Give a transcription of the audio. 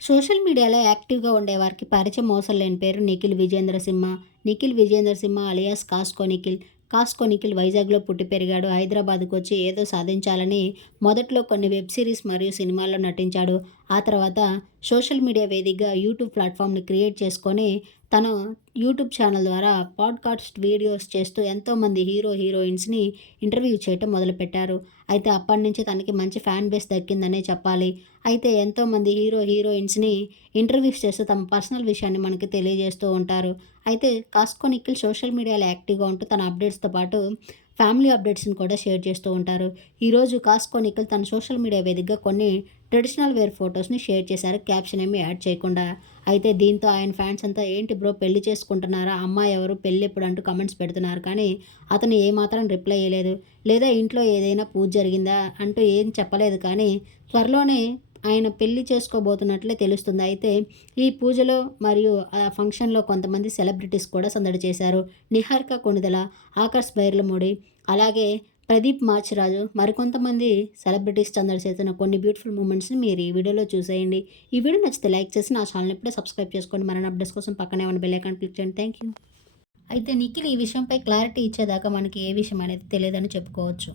Social మీడియాలో యాక్టివ్‌గా ఉండేవారికి పరిచయం అవసరం లేని పేరు నిఖిల్ విజేంద్ర సింహ. నిఖిల్ విజేంద్ర సింహ అలియాస్ కాస్కో నిఖిల్. కాస్కో నిఖిల్ వైజాగ్‌లో పుట్టి పెరిగాడు. హైదరాబాద్‌కొచ్చి ఏదో సాధించాలని మొదట్లో కొన్ని వెబ్ సిరీస్ మరియు సినిమాల్లో నటించాడు. ఆ తర్వాత సోషల్ మీడియా వేదికగా యూట్యూబ్ ప్లాట్‌ఫామ్‌ని క్రియేట్ చేసుకొని తను యూట్యూబ్ ఛానల్ ద్వారా పాడ్‌కాస్ట్ వీడియోస్ చేస్తూ ఎంతోమంది హీరో, హీరోయిన్స్‌ని ఇంటర్వ్యూ చేయటం మొదలుపెట్టారు. అయితే అప్పటినుంచి తనకి మంచి ఫ్యాన్ బేస్ దక్కిందనే చెప్పాలి. అయితే ఎంతోమంది హీరో, హీరోయిన్స్‌ని ఇంటర్వ్యూస్ చేస్తూ తమ పర్సనల్ విషయాన్ని మనకి తెలియజేస్తూ ఉంటారు. అయితే కాస్కో నిఖిల్ సోషల్ మీడియాలో యాక్టివ్‌గా ఉంటూ తన అప్డేట్స్‌తో పాటు ఫ్యామిలీ అప్డేట్స్‌ని కూడా షేర్ చేస్తూ ఉంటారు. ఈరోజు కాస్కో నిఖిల్ తన సోషల్ మీడియా వేదికగా కొన్ని ట్రెడిషనల్ వేర్ ఫోటోస్‌ని షేర్ చేశారు. క్యాప్షన్ ఏమి యాడ్ చేయకుండా. అయితే దీంతో ఆయన ఫ్యాన్స్ అంతా "ఏంటి బ్రో పెళ్లి చేసుకుంటున్నారా? అమ్మాయి ఎవరు? పెళ్ళెప్పుడు?" అంటూ కామెంట్స్ పెడుతున్నారు. కానీ అతను ఏమాత్రం రిప్లై ఇయ్యలేదు. లేదా ఇంట్లో ఏదైనా పూజ జరిగిందా అంటూ ఏం చెప్పలేదు. కానీ త్వరలోనే ఆయన పెళ్లి చేసుకోబోతున్నట్లే తెలుస్తుంది. అయితే ఈ పూజలో మరియు ఆ ఫంక్షన్‌లో కొంతమంది సెలబ్రిటీస్ కూడా సందడి చేశారు. నిహారిక కొణిదెల, ఆకాష్ బైర్లమూడి, అలాగే ప్రదీప్ మాచిరాజు మరికొంతమంది సెలబ్రిటీస్ సందడి చేసిన కొన్ని బ్యూటిఫుల్ మూమెంట్స్‌ని మీరు ఈ వీడియోలో చూసేయండి. ఈ వీడియో నచ్చితే లైక్ చేసి నా ఛానల్‌ని ఇప్పుడే సబ్స్క్రైబ్ చేసుకోండి. మరిన్ని అప్డేట్స్ కోసం పక్కనే ఉన్న బెల్ ఐకాన్ క్లిక్ చేయండి. Thank you. అయితే నిఖిల్ ఈ విషయంపై క్లారిటీ ఇచ్చేదాకా మనకి ఏ విషయం అనేది తెలియదని చెప్పుకోవచ్చు.